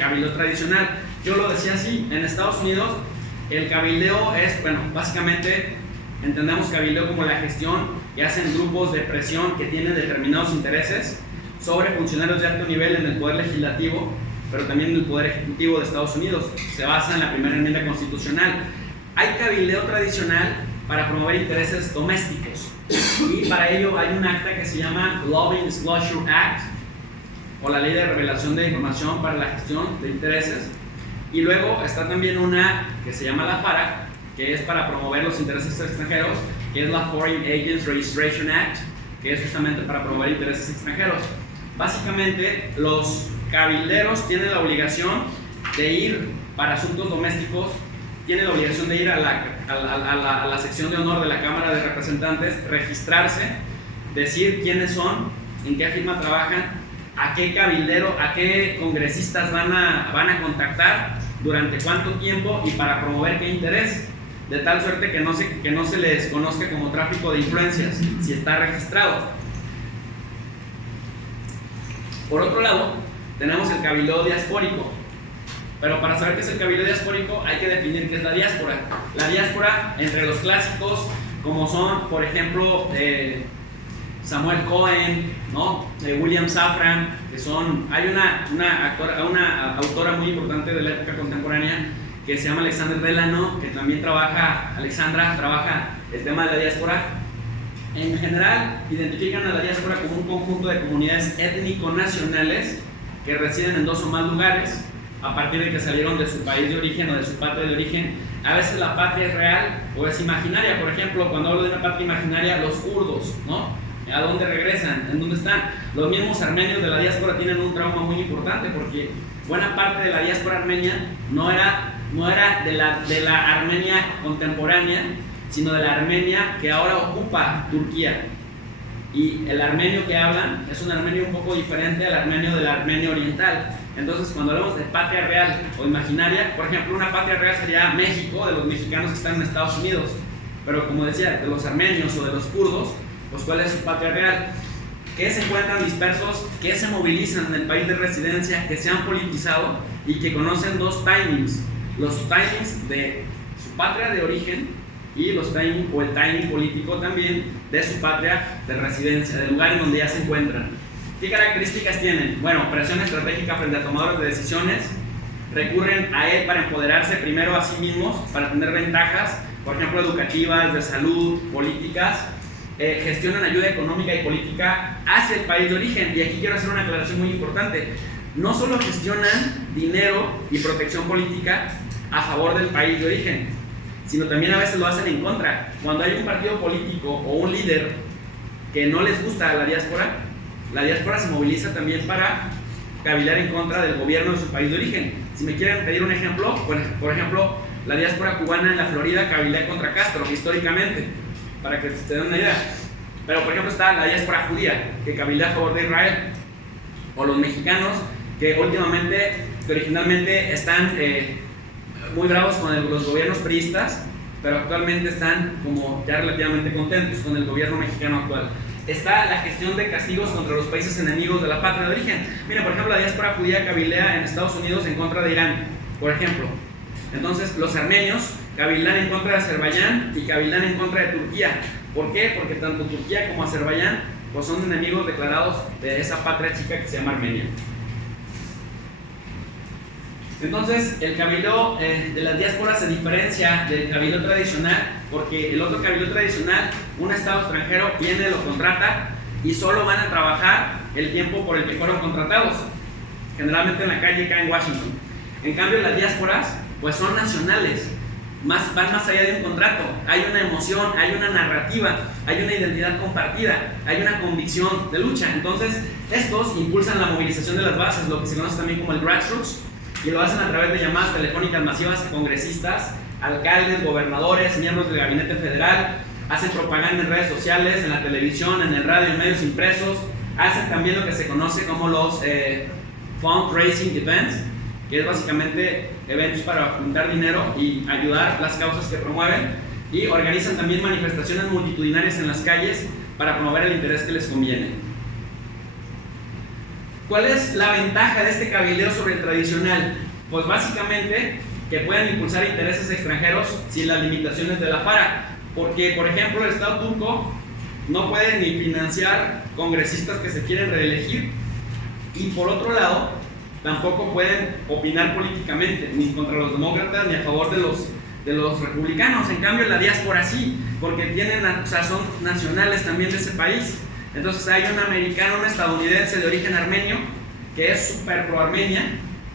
cabildeo tradicional. Yo lo decía así, en Estados Unidos el cabildeo es, bueno, básicamente entendemos cabildeo como la gestión que hacen grupos de presión que tienen determinados intereses sobre funcionarios de alto nivel en el poder legislativo, pero también en el poder ejecutivo de Estados Unidos. Se basa en la primera enmienda constitucional. Hay cabildeo tradicional para promover intereses domésticos, y para ello hay un acta que se llama Lobbying Disclosure Act, o la Ley de Revelación de Información para la Gestión de Intereses. Y luego está también una que se llama la FARA, que es para promover los intereses extranjeros, que es la Foreign Agents Registration Act, que es justamente para promover intereses extranjeros. Básicamente, los cabilderos tienen la obligación de ir para asuntos domésticos, tienen la obligación de ir a la sección de honor de la Cámara de Representantes, registrarse, decir quiénes son, en qué firma trabajan, a qué cabildero, a qué congresistas van a contactar, durante cuánto tiempo y para promover qué interés, de tal suerte que no se les conozca como tráfico de influencias si está registrado. Por otro lado, tenemos el cabildeo diaspórico. Pero para saber qué es el cabildeo diaspórico hay que definir qué es la diáspora. La diáspora, entre los clásicos, como son, por ejemplo, Samuel Cohen, ¿no? William Safran, que son... Hay una autora muy importante de la época contemporánea que se llama Alexandra Delano, que también trabaja el tema de la diáspora. En general, identifican a la diáspora como un conjunto de comunidades étnico-nacionales que residen en dos o más lugares a partir de que salieron de su país de origen o de su patria de origen. A veces la patria es real o es imaginaria. Por ejemplo, cuando hablo de una patria imaginaria, los kurdos, ¿no? ¿A dónde regresan? ¿En dónde están? Los mismos armenios de la diáspora tienen un trauma muy importante porque buena parte de la diáspora armenia no era de la Armenia contemporánea, sino de la Armenia que ahora ocupa Turquía. Y el armenio que hablan es un armenio un poco diferente al armenio de la Armenia oriental. Entonces, cuando hablamos de patria real o imaginaria, por ejemplo, una patria real sería México, de los mexicanos que están en Estados Unidos. Pero como decía, de los armenios o de los kurdos, pues ¿cuál es su patria real? Que se encuentran dispersos, que se movilizan en el país de residencia, que se han politizado y que conocen dos timings. Los timings de su patria de origen y los timing o el timing político también de su patria de residencia, del lugar en donde ya se encuentran. ¿Qué características tienen? Bueno, presión estratégica frente a tomadores de decisiones, recurren a él para empoderarse primero a sí mismos, para tener ventajas, por ejemplo, educativas, de salud, políticas, gestionan ayuda económica y política hacia el país de origen. Y aquí quiero hacer una aclaración muy importante. No solo gestionan dinero y protección política a favor del país de origen, sino también a veces lo hacen en contra. Cuando hay un partido político o un líder que no les gusta a la diáspora se moviliza también para cabildear en contra del gobierno de su país de origen. Si me quieren pedir un ejemplo, por ejemplo, la diáspora cubana en la Florida cabildea contra Castro históricamente, para que se den una idea. Pero por ejemplo está la diáspora judía, que cabildea a favor de Israel, o los mexicanos, que originalmente están muy bravos con los gobiernos priistas, pero actualmente están como ya relativamente contentos con el gobierno mexicano actual. Está la gestión de castigos contra los países enemigos de la patria de origen. Mira, por ejemplo, la diáspora judía cabildea en Estados Unidos en contra de Irán, por ejemplo. Entonces, los armenios cabildan en contra de Azerbaiyán y cabildan en contra de Turquía. ¿Por qué? Porque tanto Turquía como Azerbaiyán pues son enemigos declarados de esa patria chica que se llama Armenia. Entonces, el cabildeo de las diásporas se diferencia del cabildeo tradicional porque el otro cabildeo tradicional, un estado extranjero viene, lo contrata y solo van a trabajar el tiempo por el que fueron contratados, generalmente en la calle acá en Washington. En cambio, las diásporas pues son nacionales, van más allá de un contrato, hay una emoción, hay una narrativa, hay una identidad compartida, hay una convicción de lucha. Entonces, estos impulsan la movilización de las bases, lo que se conoce también como el grassroots, y lo hacen a través de llamadas telefónicas masivas a congresistas, alcaldes, gobernadores, miembros del gabinete federal, hacen propaganda en redes sociales, en la televisión, en el radio, en medios impresos, hacen también lo que se conoce como los fundraising events, que es básicamente eventos para juntar dinero y ayudar las causas que promueven, y organizan también manifestaciones multitudinarias en las calles para promover el interés que les conviene. ¿Cuál es la ventaja de este cabildeo sobre el tradicional? Pues básicamente que pueden impulsar intereses extranjeros sin las limitaciones de la FARA. Porque, por ejemplo, el Estado turco no puede ni financiar congresistas que se quieren reelegir, y por otro lado, tampoco pueden opinar políticamente, ni contra los demócratas ni a favor de los republicanos. En cambio, la diáspora sí, porque tienen, o sea, son nacionales también de ese país. Entonces hay un americano, un estadounidense de origen armenio, que es súper pro Armenia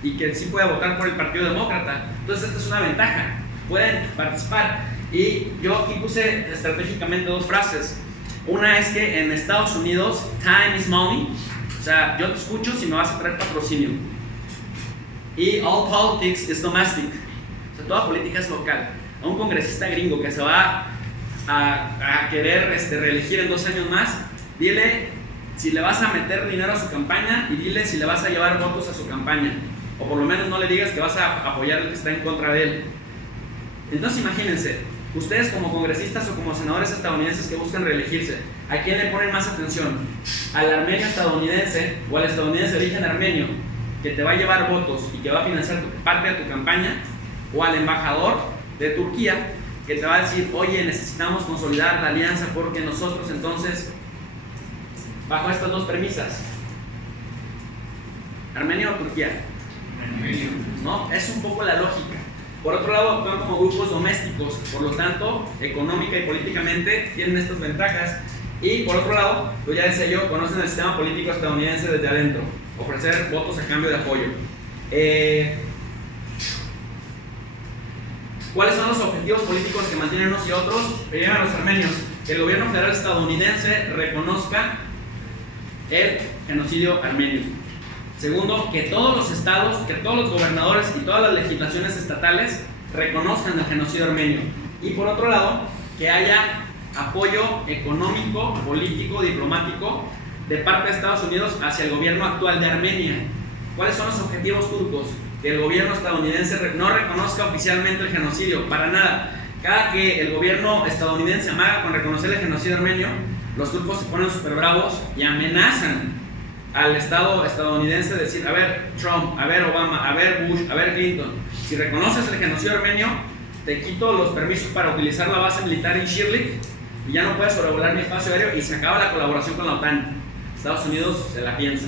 y que sí puede votar por el Partido Demócrata. Entonces esta es una ventaja, pueden participar. Y yo aquí puse estratégicamente dos frases. Una es que en Estados Unidos, time is money, o sea, yo te escucho si me vas a traer patrocinio. Y all politics is domestic, o sea, toda política es local. A un congresista gringo que se va a querer reelegir en 2 años más, dile si le vas a meter dinero a su campaña y dile si le vas a llevar votos a su campaña, o por lo menos no le digas que vas a apoyar al que está en contra de él. Entonces imagínense, ustedes como congresistas o como senadores estadounidenses que buscan reelegirse, ¿a quién le ponen más atención? ¿Al armenio estadounidense o al estadounidense de origen armenio que te va a llevar votos y que va a financiar parte de tu campaña? ¿O al embajador de Turquía que te va a decir, oye, necesitamos consolidar la alianza porque nosotros entonces, bajo estas dos premisas, ¿Armenia o Turquía? Armenio. ¿No? Es un poco la lógica. Por otro lado, actúan como grupos domésticos, por lo tanto, económica y políticamente tienen estas ventajas. Y por otro lado, pues ya decía yo, conocen el sistema político estadounidense desde adentro, ofrecer votos a cambio de apoyo. ¿Cuáles son los objetivos políticos que mantienen unos y otros? Primero, a los armenios, que el gobierno federal estadounidense reconozca el genocidio armenio. Segundo, que todos los estados, que todos los gobernadores y todas las legislaciones estatales reconozcan el genocidio armenio. Y por otro lado, que haya apoyo económico, político, diplomático de parte de Estados Unidos hacia el gobierno actual de Armenia. ¿Cuáles son los objetivos turcos? Que el gobierno estadounidense no reconozca oficialmente el genocidio, para nada. Cada que el gobierno estadounidense amaga con reconocer el genocidio armenio, los turcos se ponen súper bravos y amenazan al Estado estadounidense de decir, a ver Trump, a ver Obama, a ver Bush, a ver Clinton, si reconoces el genocidio armenio, te quito los permisos para utilizar la base militar en Shirlik y ya no puedes sobrevolar mi espacio aéreo, y se acaba la colaboración con la OTAN. Estados Unidos se la piensa.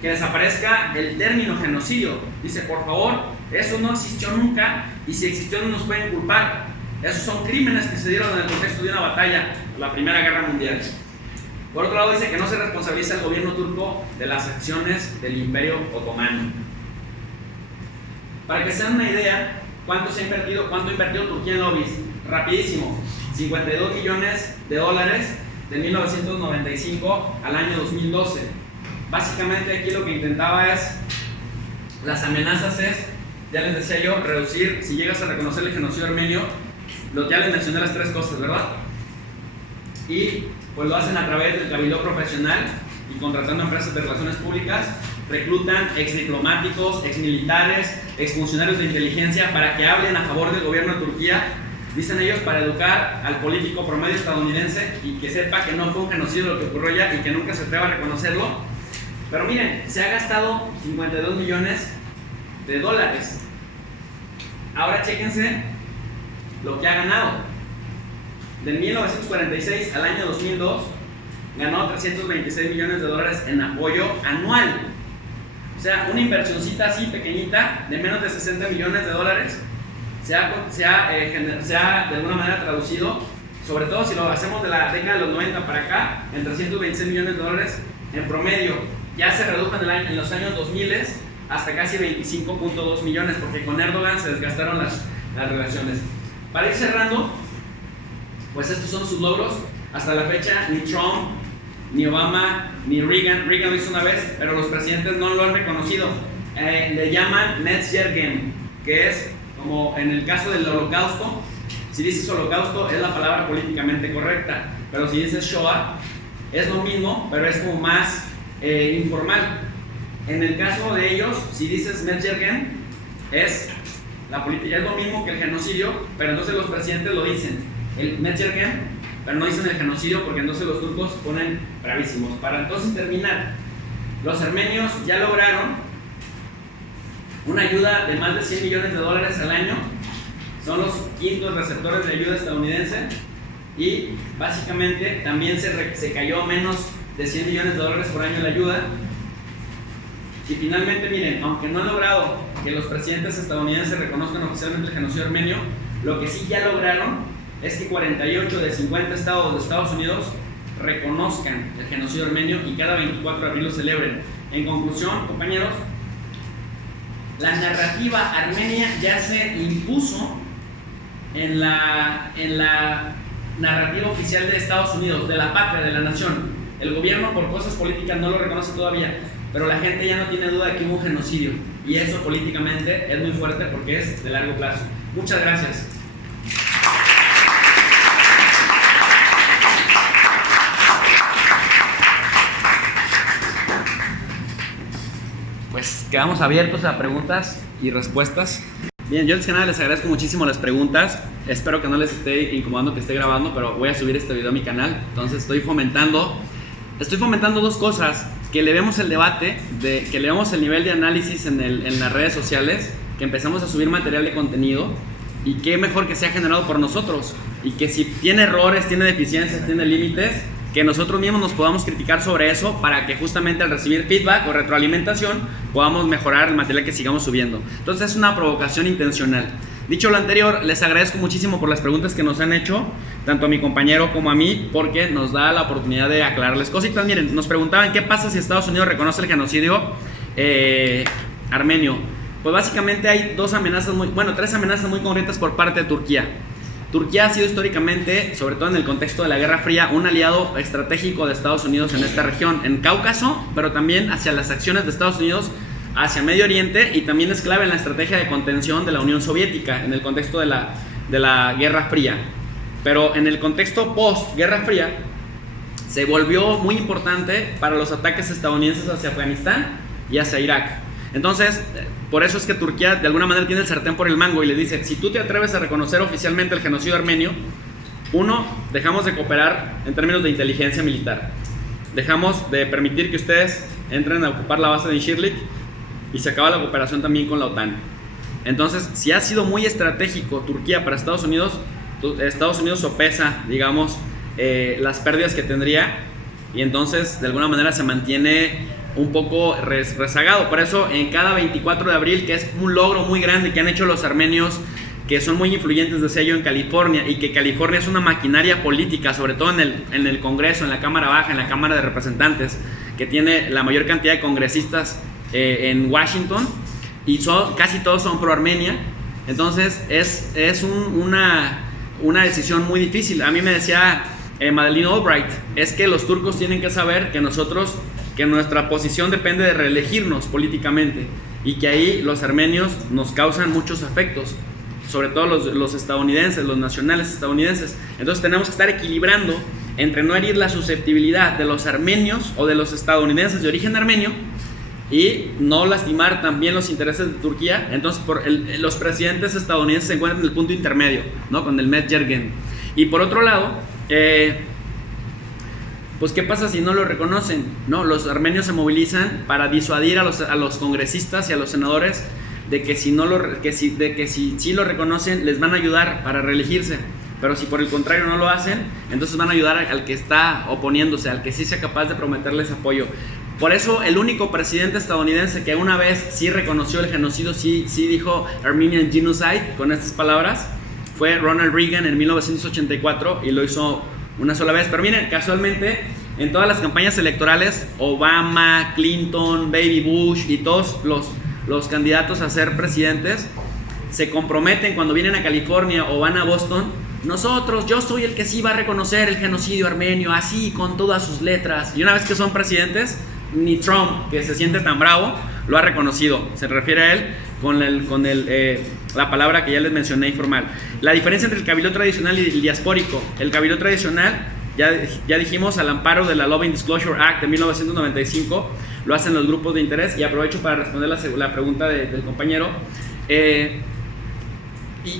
Que desaparezca el término genocidio. Dice, por favor, eso no existió nunca, y si existió no nos pueden culpar. Esos son crímenes que se dieron en el contexto de una batalla, la Primera Guerra Mundial. Por otro lado, dice que no se responsabiliza el gobierno turco de las acciones del Imperio Otomano. Para que se den una idea, ¿cuánto ha invertido Turquía en lobbies? Rapidísimo, $52 millones de 1995 al año 2012. Básicamente aquí lo que intentaba es, las amenazas es, ya les decía yo, reducir, si llegas a reconocer el genocidio armenio, ya les mencioné las 3 cosas, ¿verdad? Y pues lo hacen a través del cabildeo profesional y contratando empresas de relaciones públicas, reclutan ex diplomáticos, ex militares, ex funcionarios de inteligencia para que hablen a favor del gobierno de Turquía, dicen ellos, para educar al político promedio estadounidense y que sepa que no fue un genocidio lo que ocurrió ya y que nunca se atreva a reconocerlo. Pero miren, se ha gastado $52 millones. Ahora chéquense lo que ha ganado. Del 1946 al año 2002 ganó $326 millones en apoyo anual. O sea, una inversioncita así pequeñita de menos de $60 millones se ha de alguna manera traducido, sobre todo si lo hacemos de la década de los 90 para acá, en $326 millones en promedio. Ya se redujo en los años 2000 hasta casi 25.2 millones, porque con Erdogan se desgastaron las relaciones. Para ir cerrando, pues estos son sus logros. Hasta la fecha, ni Trump, ni Obama, ni Reagan lo hizo una vez, pero los presidentes no lo han reconocido. Le llaman Netzjergen, que es como en el caso del holocausto. Si dices holocausto es la palabra políticamente correcta, pero si dices Shoah es lo mismo, pero es como más informal. En el caso de ellos, si dices Netzjergen es lo mismo que el genocidio, pero entonces los presidentes lo dicen el Netzjergen, pero no dicen el genocidio, porque entonces los turcos se ponen bravísimos. Para entonces terminar, Los armenios ya lograron una ayuda de más de $100 millones al año. Son los quintos receptores de ayuda estadounidense y básicamente también se cayó a menos de $100 millones por año la ayuda. Y finalmente, miren, aunque no han logrado que los presidentes estadounidenses reconozcan oficialmente el genocidio armenio, lo que sí ya lograron es que 48 de 50 estados de Estados Unidos reconozcan el genocidio armenio y cada 24 de abril lo celebren. En conclusión, compañeros, la narrativa armenia ya se impuso en la narrativa oficial de Estados Unidos, de la patria, de la nación. El gobierno por cosas políticas no lo reconoce todavía, pero la gente ya no tiene duda de que hubo un genocidio, y eso políticamente es muy fuerte porque es de largo plazo. Muchas gracias. Pues quedamos abiertos a preguntas y respuestas. Bien, yo antes que nada les agradezco muchísimo las preguntas. Espero que no les esté incomodando que esté grabando, pero voy a subir este video a mi canal. Entonces estoy fomentando dos cosas: que le demos el debate, que le demos el nivel de análisis en las redes sociales, que empezamos a subir material de contenido, y qué mejor que sea generado por nosotros, y que si tiene errores, tiene deficiencias, tiene límites, que nosotros mismos nos podamos criticar sobre eso, para que justamente al recibir feedback o retroalimentación podamos mejorar el material que sigamos subiendo. Entonces es una provocación intencional. Dicho lo anterior, les agradezco muchísimo por las preguntas que nos han hecho, tanto a mi compañero como a mí, porque nos da la oportunidad de aclararles cositas. Miren, nos preguntaban qué pasa si Estados Unidos reconoce el genocidio armenio. Pues básicamente hay tres amenazas muy concretas por parte de Turquía. Turquía ha sido históricamente, sobre todo en el contexto de la Guerra Fría, un aliado estratégico de Estados Unidos en esta región, en Cáucaso, pero también hacia las acciones de Estados Unidos hacia Medio Oriente, y también es clave en la estrategia de contención de la Unión Soviética en el contexto de la Guerra Fría. Pero en el contexto post-Guerra Fría se volvió muy importante para los ataques estadounidenses hacia Afganistán y hacia Irak. Entonces, por eso es que Turquía de alguna manera tiene el sartén por el mango y le dice: si tú te atreves a reconocer oficialmente el genocidio armenio, uno, dejamos de cooperar en términos de inteligencia militar, dejamos de permitir que ustedes entren a ocupar la base de Incirlik, y se acaba la cooperación también con la OTAN. Entonces, si ha sido muy estratégico Turquía para Estados Unidos sopesa, digamos, las pérdidas que tendría, y entonces de alguna manera se mantiene un poco rezagado. Por eso en cada 24 de abril, que es un logro muy grande que han hecho los armenios, que son muy influyentes de sello en California, y que California es una maquinaria política, sobre todo en el Congreso, en la Cámara Baja, en la Cámara de Representantes, que tiene la mayor cantidad de congresistas en Washington, y casi todos son pro Armenia. Entonces es una decisión muy difícil. A mí me decía Madeleine Albright, es que los turcos tienen que saber que nuestra posición depende de reelegirnos políticamente, y que ahí los armenios nos causan muchos afectos, sobre todo los estadounidenses, los nacionales estadounidenses. Entonces tenemos que estar equilibrando entre no herir la susceptibilidad de los armenios o de los estadounidenses de origen armenio, y no lastimar también los intereses de Turquía. Entonces los presidentes estadounidenses se encuentran en el punto intermedio, ¿no? Con el Medjergen. Y por otro lado, pues ¿qué pasa si no lo reconocen? No, los armenios se movilizan para disuadir a los congresistas y a los senadores de que si lo reconocen, les van a ayudar para reelegirse. Pero si por el contrario no lo hacen, entonces van a ayudar al que está oponiéndose, al que sí sea capaz de prometerles apoyo. Por eso el único presidente estadounidense que una vez sí reconoció el genocidio, sí dijo Armenian Genocide con estas palabras, fue Ronald Reagan en 1984, y lo hizo una sola vez. Pero miren, casualmente en todas las campañas electorales, Obama, Clinton, Baby Bush y todos los candidatos a ser presidentes se comprometen cuando vienen a California o van a Boston: yo soy el que sí va a reconocer el genocidio armenio, así con todas sus letras. Y una vez que son presidentes, ni Trump, que se siente tan bravo, lo ha reconocido. Se refiere a él con la palabra que ya les mencioné, informal. La diferencia entre el cabildo tradicional y el diaspórico: el cabildo tradicional, ya dijimos, al amparo de la Lobbying Disclosure Act de 1995, lo hacen los grupos de interés. Y aprovecho para responder la pregunta del compañero, y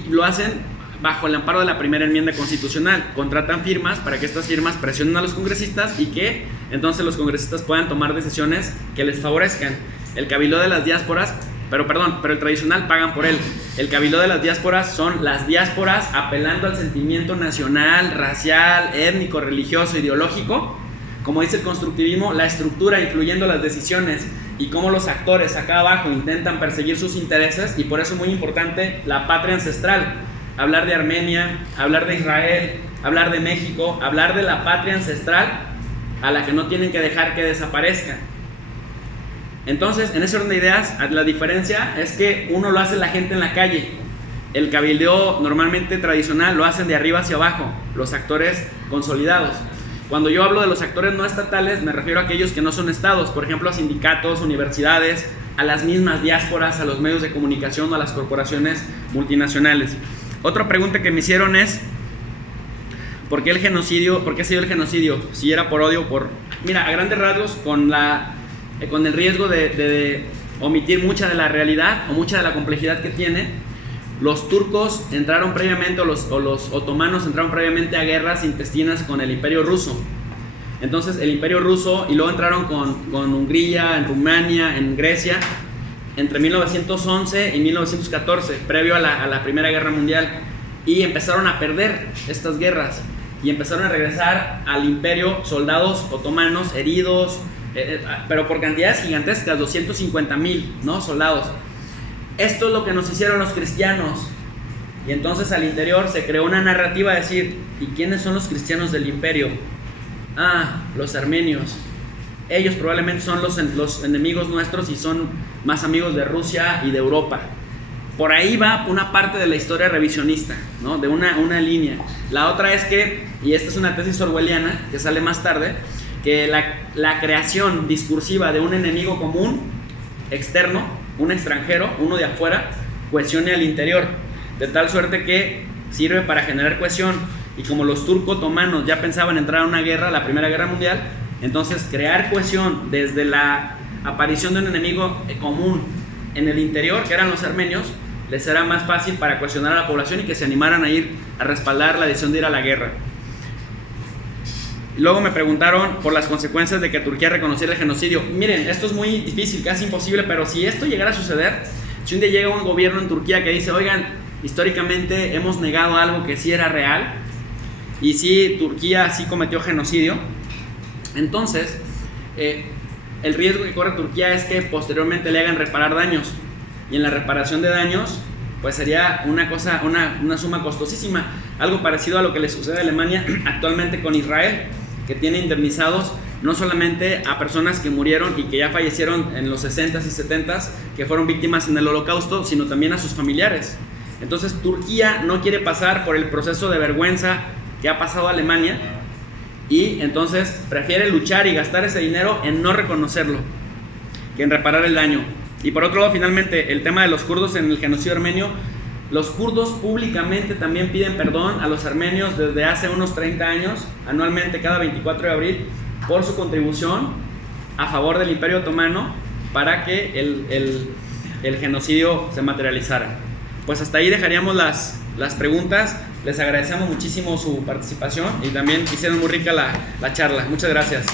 lo hacen bajo el amparo de la primera enmienda constitucional. Contratan firmas para que estas firmas presionen a los congresistas y que entonces los congresistas puedan tomar decisiones que les favorezcan. El cabildo de las diásporas, pero el tradicional pagan por él. El cabildo de las diásporas son las diásporas apelando al sentimiento nacional, racial, étnico, religioso, ideológico. Como dice el constructivismo, la estructura influyendo las decisiones y cómo los actores acá abajo intentan perseguir sus intereses, y por eso es muy importante la patria ancestral. Hablar de Armenia, hablar de Israel, hablar de México, hablar de la patria ancestral a la que no tienen que dejar que desaparezca. Entonces, en ese orden de ideas, la diferencia es que uno lo hace la gente en la calle. El cabildeo normalmente tradicional lo hacen de arriba hacia abajo, los actores consolidados. Cuando yo hablo de los actores no estatales, me refiero a aquellos que no son estados, por ejemplo a sindicatos, universidades, a las mismas diásporas, a los medios de comunicación o a las corporaciones multinacionales. Otra pregunta que me hicieron es, ¿por qué el genocidio? ¿Por qué se dio el genocidio? Si era por odio o por... Mira, a grandes rasgos, con el riesgo de omitir mucha de la realidad o mucha de la complejidad que tiene, los turcos entraron previamente, o los otomanos entraron previamente a guerras intestinas con el Imperio Ruso. Entonces el Imperio Ruso, y luego entraron con Hungría, en Rumania, en Grecia, entre 1911 y 1914, previo a la Primera Guerra Mundial, y empezaron a perder estas guerras, y empezaron a regresar al imperio soldados otomanos heridos, pero por cantidades gigantescas, 250,000, ¿no?, soldados. Esto es lo que nos hicieron los cristianos. Y entonces al interior se creó una narrativa de decir, ¿y quiénes son los cristianos del imperio? Los armenios. Ellos probablemente son los enemigos nuestros y son más amigos de Rusia y de Europa. Por ahí va una parte de la historia revisionista, ¿no?, de una línea. La otra es que, y esta es una tesis orwelliana que sale más tarde, que la creación discursiva de un enemigo común, externo, un extranjero, uno de afuera, cohesione al interior, de tal suerte que sirve para generar cohesión. Y como los turco-otomanos ya pensaban entrar a una guerra, la Primera Guerra Mundial, entonces crear cohesión desde la aparición de un enemigo común en el interior, que eran los armenios, les era más fácil para cohesionar a la población y que se animaran a ir a respaldar la decisión de ir a la guerra. Luego me preguntaron por las consecuencias de que Turquía reconociera el genocidio. Miren, esto es muy difícil, casi imposible, pero si esto llegara a suceder, si un día llega un gobierno en Turquía que dice, oigan, históricamente hemos negado algo que sí era real, y sí, Turquía sí cometió genocidio, entonces el riesgo que corre Turquía es que posteriormente le hagan reparar daños, y en la reparación de daños pues sería una suma costosísima, algo parecido a lo que le sucede a Alemania actualmente con Israel, que tiene indemnizados no solamente a personas que murieron y que ya fallecieron en los 60s y 70s, que fueron víctimas en el Holocausto, sino también a sus familiares. Entonces Turquía no quiere pasar por el proceso de vergüenza que ha pasado Alemania, y entonces prefiere luchar y gastar ese dinero en no reconocerlo que en reparar el daño. Y por otro lado, finalmente, el tema de los kurdos en el genocidio armenio. Los kurdos públicamente también piden perdón a los armenios desde hace unos 30 años, anualmente cada 24 de abril, por su contribución a favor del Imperio Otomano para que el genocidio se materializara. Pues hasta ahí dejaríamos las preguntas. Les agradecemos muchísimo su participación y también hicieron muy rica la charla. Muchas gracias.